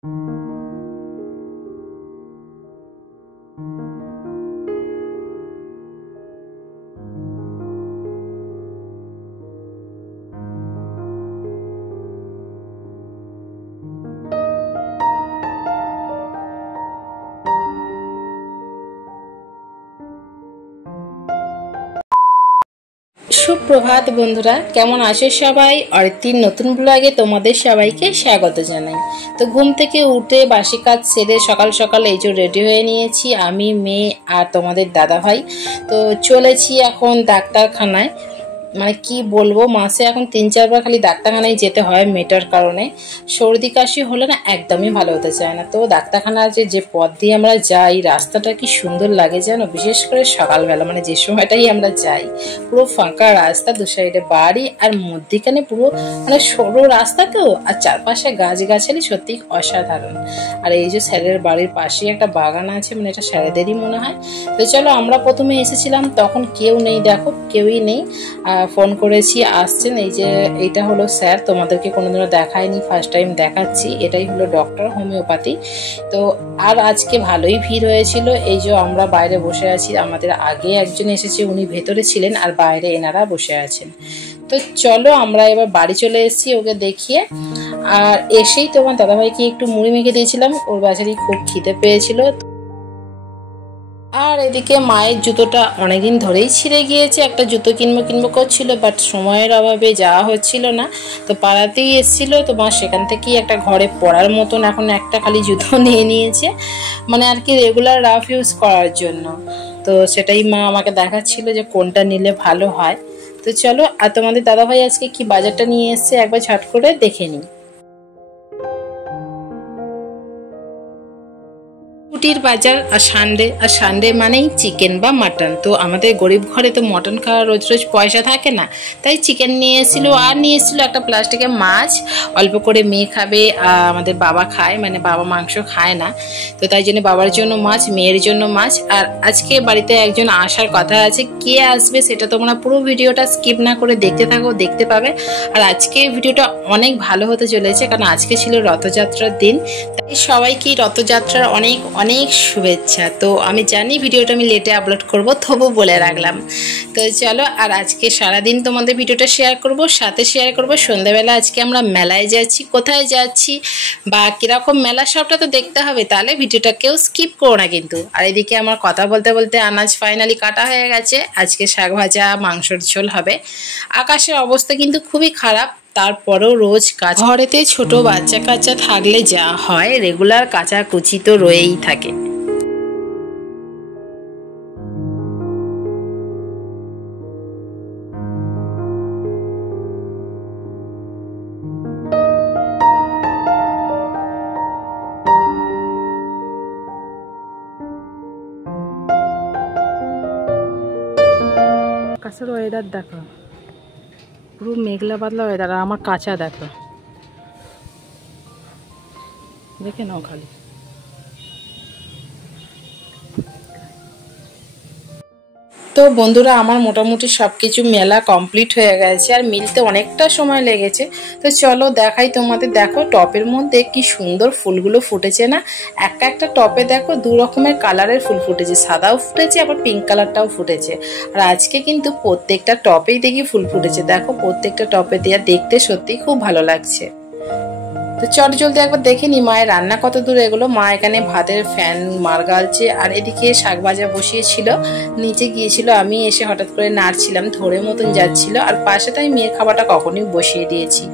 সুপ্রভাত বন্ধুরা, কেমন আছো সবাই? অরিত্রির নতুন ব্লগে তোমাদের সবাইকে স্বাগত জানাই। তো ঘুম থেকে উঠে বাসি কাজ সেরে সকাল সকাল এই যে রেডি হয়ে নিয়েছি আমি, মেয়ে আর তোমাদের দাদা ভাই। তো চলেছি এখন ডাক্তারখানায়। মানে কি বলবো, মাসে এখন 3-4 বার খালি ডাক্তারখানায় যেতে হয় মেয়েটার কারণে। সর্দি কাশি হলে না একদমই ভালো হতে চায় না। তো ডাক্তারখানার যে পথ দিয়ে আমরা যাই, রাস্তাটা কি সুন্দর লাগে যেন, বিশেষ করে সকালবেলা, মানে যে সময়টাই আমরা যাই পুরো ফাঁকা রাস্তা, দু সাইডে বাড়ি আর মধ্যিখানে পুরো মানে সরু রাস্তা, তো আর চারপাশে গাছগাছালি সত্যি অসাধারণ। আর এই যে স্যারের বাড়ির পাশেই একটা বাগান আছে, মানে এটা স্যারেদেরই মনে হয়। তো চলো, আমরা প্রথমে এসেছিলাম তখন কেউ নেই, দেখো কেউই নেই। ফোন করেছি, আসছেন। এই যে এইটা হলো স্যার, তোমাদেরকে কোনোদিনও দেখায়নি, ফার্স্ট টাইম দেখাচ্ছি। এটাই হলো ডক্টর, হোমিওপ্যাথি। তো আর আজকে ভালোই ভিড় হয়েছিল। এই যে আমরা বাইরে বসে আছি, আমাদের আগে একজন এসেছে, উনি ভেতরে ছিলেন আর বাইরে এনারা বসে আছেন। তো চলো, আমরা এবার বাড়ি চলে এসেছি ওকে দেখিয়ে। আর এসেই তোমার দাদাভাইকে একটু মুড়ি মেখে দিয়েছিলাম, ওর বাচ্চারই খুব খিদে পেয়েছিল। আর এদিকে মায়ের জুতোটা অনেকদিন ধরেই ছিঁড়ে গিয়েছে, একটা জুতো কিনবো করছিল, বাট সময়ের অভাবে যাওয়া হচ্ছিল না। তো পাড়াতেই এসেছিল, তো মা সেখান থেকেই একটা ঘরে পরার মতন এখন একটা খালি জুতো নিয়ে নিয়েছে, মানে আর কি রেগুলার রাফ ইউজ করার জন্য। তো সেটাই মা আমাকে দেখাচ্ছিল যে কোনটা নিলে ভালো হয়। তো চলো, আর তোমাদের দাদাভাই আজকে কি বাজারটা নিয়ে এসছে একবার ঝট করে দেখে নিই। ছুটির বাজার আর সানডে মানেই চিকেন বা মাটন। তো আমাদের গরিব ঘরে তো মটন খাওয়ার রোজ রোজ পয়সা থাকে না, তাই চিকেন নিয়ে এসেছিল। আর নিয়ে এসেছিল একটা প্লাস্টিকের মাছ, অল্প করে মেয়ে খাবে, আমাদের বাবা খায়, মানে বাবা মাংস খায় না। তো তাই জন্য বাবার জন্য মাছ, মেয়ের জন্য মাছ। আর আজকে বাড়িতে একজন আসার কথা আছে, কে আসবে সেটা তোমরা পুরো ভিডিওটা স্কিপ না করে দেখতে থাকো, দেখতে পাবে। আর আজকে ভিডিওটা অনেক ভালো হতে চলেছে, কারণ আজকে ছিল রথযাত্রার দিন। তাই সবাইকে রথযাত্রার অনেক অনেক শুভেচ্ছা। তো আমি জানি ভিডিওটা আমি লেটে আপলোড করব, তবু বলে রাখলাম। তো চলো, আর আজকে সারাদিন তোমাদের ভিডিওটা শেয়ার করব, সাথে শেয়ার করব সন্ধ্যাবেলা আজকে আমরা মেলায় যাচ্ছি, কোথায় যাচ্ছি বা কীরকম মেলা, সবটা তো দেখতে হবে। তাহলে ভিডিওটা কেউ স্কিপ করো না কিন্তু। আর এদিকে আমার কথা বলতে বলতে আনাজ ফাইনালি কাটা হয়ে গেছে। আজকে শাক ভাজা, মাংসর ঝোল হবে। আকাশের অবস্থা কিন্তু খুবই খারাপ, তারপরেও রোজ কাজ। ঘরেতে ছোট বাচ্চা কাচ্চা থাকলে যা হয়, রেগুলার কাচাকুচি তো রয়েই থাকে। আকাশের ওয়েদার দেখো, পুরো মেঘলা বাদলা ওয়েদার। আর আমার কাঁচা দেখো, দেখে নাও খালি। তো বন্ধুরা, আমার মোটামুটি সব কিছু মেলা কমপ্লিট হয়ে গেছে, আর মিলতে অনেকটা সময় লেগেছে। তো চলো দেখাই তোমাদের। দেখো টপের মধ্যে কি সুন্দর ফুলগুলো ফুটেছে না। একটা টপে দেখো 2 রকমের কালারের ফুল ফুটেছে, সাদাও ফুটেছে আবার পিঙ্ক কালারটাও ফুটেছে। আর আজকে কিন্তু প্রত্যেকটা টপেই দেখি ফুল ফুটেছে, দেখো প্রত্যেকটা টপে দেওয়া, দেখতে সত্যি খুব ভালো লাগছে। তো চট জলদি একবার দেখে নি মায়ের রান্না কত দূর এগুলো। মা এখানে ভাতের ফ্যান মার গালছে, আর এদিকে শাক ভাজা বসিয়েছিল, নিচে গিয়েছিল, আমি এসে হঠাৎ করে নাড়ছিলাম, ধরে মতন যাচ্ছিল। আর পাশে তাই মেয়ের খাবারটা কখনই বসিয়ে দিয়েছি।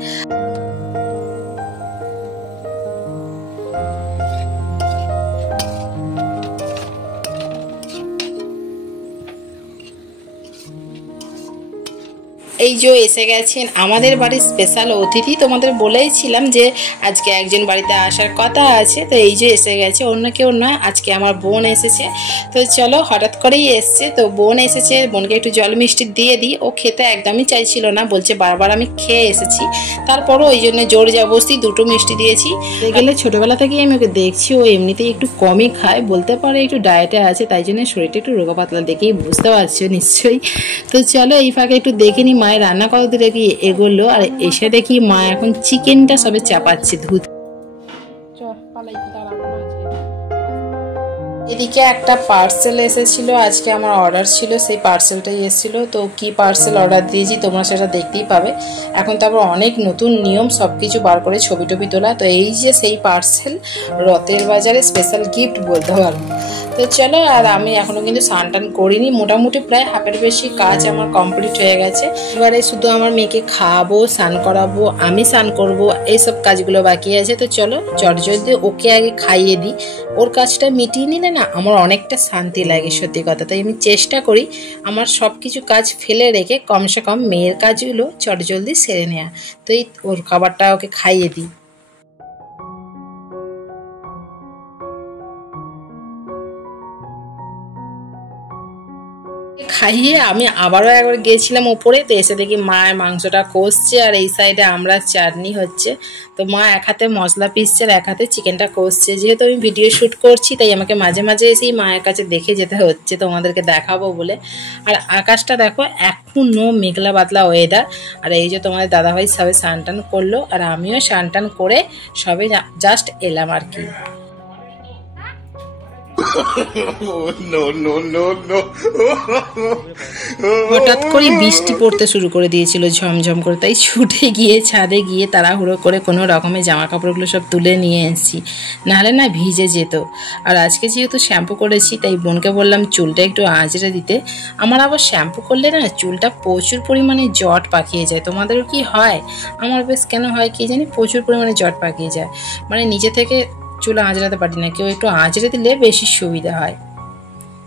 এই যে এসে গেছেন আমাদের বাড়ির স্পেশাল অতিথি, তোমাদের বলেইছিলাম যে আজকে একজন বাড়িতে আসার কথা আছে। তো এই যে এসে গেছে, অন্য কেউ নয়, আজকে আমার বোন এসেছে। তো চলো, হঠাৎ করেই এসছে, তো বোন এসেছে, বোনকে একটু জল মিষ্টি দিয়ে দিই। ও খেতে একদমই চাইছিল না, বলছে বারবার আমি খেয়ে এসেছি। তারপরও ওই জন্য জোর জবরদস্তি 2টো মিষ্টি দিয়েছি। গেলে ছোটোবেলা থেকেই আমি ওকে দেখছি, ও এমনিতেই একটু কমই খায়, বলতে পারে একটু ডায়েটে আছে, তাই জন্য শরীরটা একটু রোগা পাতলা, দেখেই বুঝতে পারছো নিশ্চয়ই। তো চলো, এই ফাঁকে একটু দেখে নি মায়ের রান্না কত দূরে কি এগোলো। আর এসে দেখি মা এখন চিকেনটা সবে চাপাচ্ছে দুধ। এদিকে একটা পার্সেল এসেছিল, আজকে আমার অর্ডার ছিল, সেই পার্সেলটাই এসেছিল। তো কি পার্সেল অর্ডার দিয়েছি তোমরা সেটা দেখতেই পাবে। এখন তারপর অনেক নতুন নিয়ম সব কিছু বার করে ছবি টবি তোলা। তো এই যে সেই পার্সেল, রথের বাজারে স্পেশাল গিফট বলতে পারো। তো চলো, আর আমি এখনো কিন্তু স্নান টান করিনি, মোটামুটি প্রায় হাফের বেশি কাজ আমার কমপ্লিট হয়ে গেছে। এবারে শুধু আমার মেয়েকে খাওয়াবো, স্নান করাবো, আমি স্নান করবো, এইসব কাজগুলো বাকি আছে। তো চলো চটজলদি ওকে আগে খাইয়ে দিই, ওর কাজটা মিটিয়ে নিলে না আমার অনেকটা শান্তি লাগে সত্যি কথা। তাই আমি চেষ্টা করি আমার সব কিছু কাজ ফেলে রেখে কমসে কম মেয়ের কাজগুলো চটজলদি সেরে নেওয়া। তো এই ওর খাবারটা ওকে খাইয়ে দিই। খাইয়ে আমি আবারও একবার গিয়েছিলাম ওপরে। তো এসে দেখি মায়ের মাংসটা কষছে আর এই সাইডে আমরা চাটনি হচ্ছে। তো মা এক হাতে মশলা পিসছে আর এক হাতে চিকেনটা কষছে। যেহেতু আমি ভিডিও শ্যুট করছি তাই আমাকে মাঝে মাঝে এসেই মায়ের কাছে দেখে যেতে হচ্ছে তোমাদেরকে দেখাবো বলে। আর আকাশটা দেখো এখনো মেঘলা পাতলা ওয়েদার। আর এই যে তোমাদের দাদাভাই সবে স্নান টান করলো আর আমিও স্নান টান করে সবে জাস্ট এলাম আর কি। হঠাৎ করে বৃষ্টি পড়তে শুরু করে দিয়েছিল ঝমঝম করে, তাই ছুটে গিয়ে ছাদে গিয়ে তাড়াহুড়ো করে কোনো রকমের জামা কাপড়গুলো সব তুলে নিয়ে এসেছি, নাহলে না ভিজে যেত। আর আজকে যেহেতু শ্যাম্পু করেছি তাই বোনকে বললাম চুলটা একটু আঁচড়ে দিতে। আমার আবার শ্যাম্পু করলে না চুলটা প্রচুর পরিমাণে জট পাকিয়ে যায়। তোমাদেরও কি হয়? আমার বেশ কেন হয় কি জানি, প্রচুর পরিমাণে জট পাকিয়ে যায়, মানে নিজে থেকে চুল আঁচড়াতে পারি না, কেউ একটু আঁচড়ে দিলে বেশি সুবিধা হয়।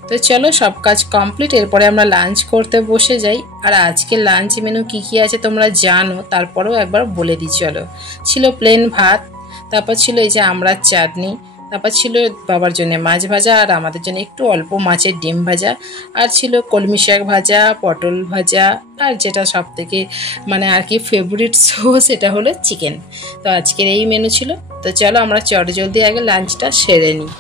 তো চলো সব কাজ কমপ্লিট, এরপরে আমরা লাঞ্চ করতে বসে যাই। আর আজকে লাঞ্চ মেনু কি কি আছে তোমরা জানো, তারপরেও একবার বলে দিই চলো। ছিল প্লেন ভাত, তারপর ছিল এই যে আমড়ার চাটনি, তারপর ছিল বাবার জন্য মাছ ভাজা আর আমাদের জন্য একটু অল্প মাছের ডিম ভাজা, আর ছিল কলমি শাক ভাজা, পটল ভাজা, আর যেটা সব থেকে মানে আর কি ফেভারিট সেটা হলো চিকেন। তো আজকের এই মেনু ছিল। তো চলো আমরা চটজলদি আগে লাঞ্চটা সেরে নিই।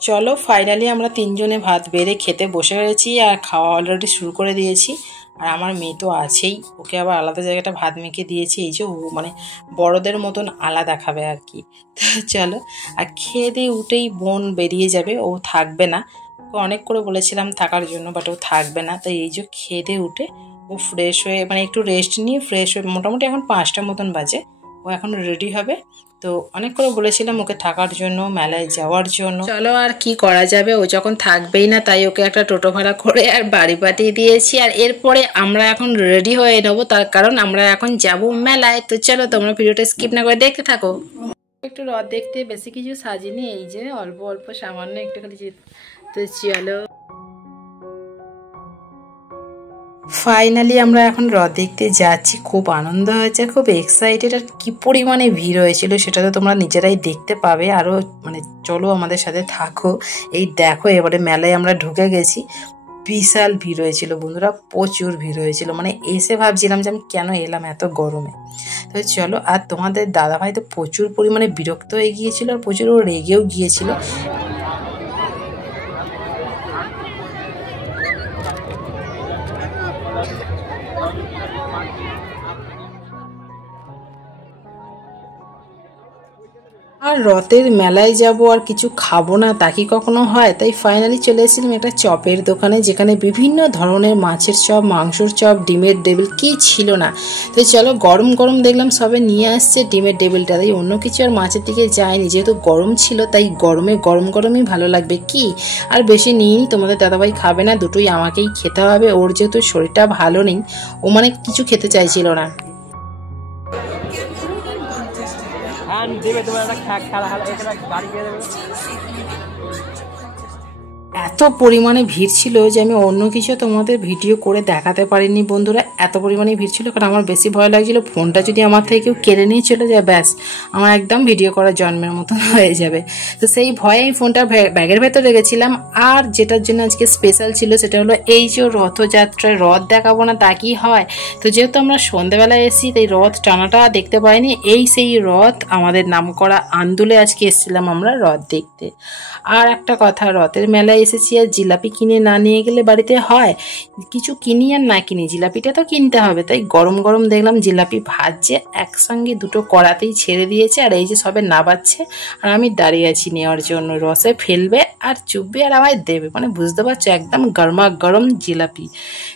চলো ফাইনালি আমরা তিনজনে ভাত বেড়ে খেতে বসে গেছি আর খাওয়া অলরেডি শুরু করে দিয়েছি। আর আমার মেয়ে তো আছেই, ওকে আবার আলাদা জায়গাটা ভাত মেখে দিয়েছি, এই যে ও মানে বড়দের মতন আলাদা খাবে আর কি। তো চলো, আর খেয়ে দিয়ে উঠেই বোন বেরিয়ে যাবে, ও থাকবে না। ওকে অনেক করে বলেছিলাম থাকার জন্য, বাট ও থাকবে না। তাই এই যে খেয়ে দিয়ে উঠে ও ফ্রেশ হয়ে মানে একটু রেস্ট নিয়ে ফ্রেশ হয়ে মোটামুটি এখন 5টা মতন বাজে, ও এখন রেডি হবে। তো অনেক করে বলেছিলাম ওকে থাকার জন্য, মেলায় যাওয়ার জন্য। চলো আর কি করা যাবে, ও যখন থাকবেই না তাই ওকে একটা টোটো ভাড়া করে আর বাড়ি পাঠিয়ে দিয়েছি। আর এরপরে আমরা এখন রেডি হয়ে নেবো, তার কারণ আমরা এখন যাব মেলায়। তো চলো তোমরা ভিডিওটা স্কিপ না করে দেখতে থাকো। একটু রথ দেখতে বেশি কিছু সাজিনি, এই যে অল্প অল্প সামান্য একটু খালি। তো চলো ফাইনালি আমরা এখন রথ দেখতে যাচ্ছি, খুব আনন্দ হয়েছে, খুব এক্সাইটেড। আর কি পরিমাণে ভিড় হয়েছিল সেটা তো তোমরা নিজেরাই দেখতে পাবে। আরও মানে চলো আমাদের সাথে থাকো। এই দেখো এবারে মেলায় আমরা ঢুকে গেছি, বিশাল ভিড় হয়েছিল বন্ধুরা, প্রচুর ভিড় হয়েছিল। মানে এসে ভাবছিলাম যে আমি কেন এলাম এত গরমে। তো চলো, আর তোমাদের দাদাভাই তো প্রচুর পরিমাণে বিরক্ত হয়ে গিয়েছিল আর প্রচুর রেগেও গিয়েছিল। আর রথের মেলায় যাব আর কিছু খাবো না তা কি কখনো হয়? তাই ফাইনালি চলে এসেছিলাম একটা চপের দোকানে, যেখানে বিভিন্ন ধরনের মাছের চপ, মাংসর চপ, ডিমের ডেবিল কি ছিল না। তো চলো গরম গরম দেখলাম সবে নিয়ে আসছে ডিমের ডেবিলটা, তাই অন্য কিছু আর মাছের দিকে যায়নি, যেহেতু গরম ছিল তাই গরমে গরম গরমই ভালো লাগবে কি। আর বেশি নিইনি, তোমাদের দাদাভাই খাবে না, দুটোই আমাকেই খেতে হবে। ওর যেহেতু শরীরটা ভালো নেই, ও মানে কিছু খেতে চাইছিল না। এত পরিমাণে ভিড় ছিল যে আমি অন্য কিছু তোমাদের ভিডিও করে দেখাতে পারিনি বন্ধুরা, এত পরিমাণে ভিড় ছিল, কারণ আমার বেশি ভয় লাগছিল ফোনটা যদি আমার থেকে কেউ কেড়ে নিয়ে চলে যায়, ব্যাস আমার একদম ভিডিও করা জন্মের মতন হয়ে যাবে। তো সেই ভয়ে আমি ফোনটা ব্যাগের ভেতর রেখেছিলাম। আর যেটার জন্য আজকে স্পেশাল ছিল সেটা হলো এই যে রথযাত্রায় রথ দেখাবো না তা কি হয়। তো যেহেতু আমরা সন্ধ্যেবেলায় এসেছি তাই রথ টানাটা দেখতে পাইনি। এই সেই রথ, আমাদের নামকরা আন্দোলে আজকে এসেছিলাম আমরা রথ দেখতে। আর একটা কথা, রথের মেলায় এসেছি আর জিলাপি কিনে না নিয়ে গেলে বাড়িতে হয়, কিছু কিনি আর না কিনি জিলাপিটা তো কিনতে হবে। তাই গরম গরম দেখলাম জিলাপি ভাজছে, একসঙ্গে দুটো কড়াতেই ছেড়ে দিয়েছে। আর এই যে সবে নাবাচ্ছে আর আমি দাঁড়িয়ে আছি নেওয়ার জন্য। রসে ফেলবে আর চুপবে আর আমায় দেবে, মানে বুঝতে পারছো একদম গরমা গরম জিলাপি।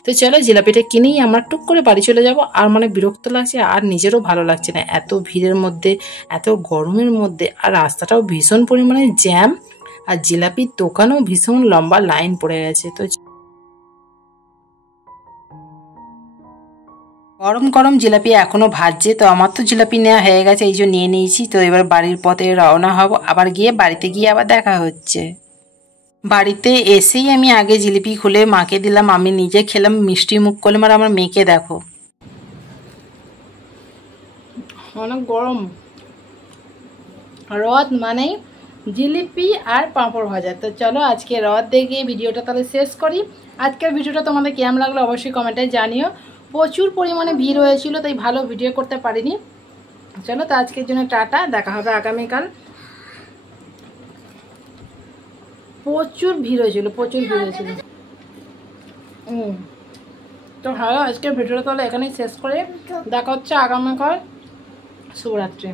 তো চলো জিলাপিটা কিনেই আমরা টুক করে বাড়ি চলে যাব। আর মানে বিরক্ত লাগছে আর নিজেরও ভালো লাগছে না এত ভিড়ের মধ্যে, এত গরমের মধ্যে। আর রাস্তাটাও ভীষণ পরিমাণে জ্যাম, আর জিলাপির দোকানেও ভীষণ লম্বা লাইন পড়ে গেছে। তো গরম গরম জিলাপি এখনো ভাজছে। তো আমার তো জিলাপি নেওয়া হয়ে গেছে, এই যে নিয়ে নিয়েছি। তো এবার বাড়ির পথে রওনা হব, আবার গিয়ে বাড়িতে গিয়ে আবার দেখা হচ্ছে। বাড়িতে এসেই আমি আগে জিলিপি খুলে মাকে দিলাম, আমি নিজে খেলাম, মিষ্টি মুখ করলাম। আর আমার মেয়েকে দেখো, অনেক গরম। রথ মানেই জিলিপি আর পাঁপড় ভাজা। তো চলো আজকে রথ দেখে ভিডিওটা তাহলে শেষ করি। আজকের ভিডিওটা তোমাদের কেমন লাগলো অবশ্যই কমেন্টে জানিও। প্রচুর পরিমাণে ভিড় হয়েছিল তাই ভালো ভিডিও করতে পারিনি। চলো তো আজকের জন্য টাটা, দেখা হবে আগামীকাল। প্রচুর ভিড় হয়েছিল, প্রচুর ভিড় হয়েছিল। তো হ্যালো, আজকের ভিডিওটা তাহলে এখানেই শেষ করে দেখা হচ্ছে আগামীকাল। শুভরাত্রি।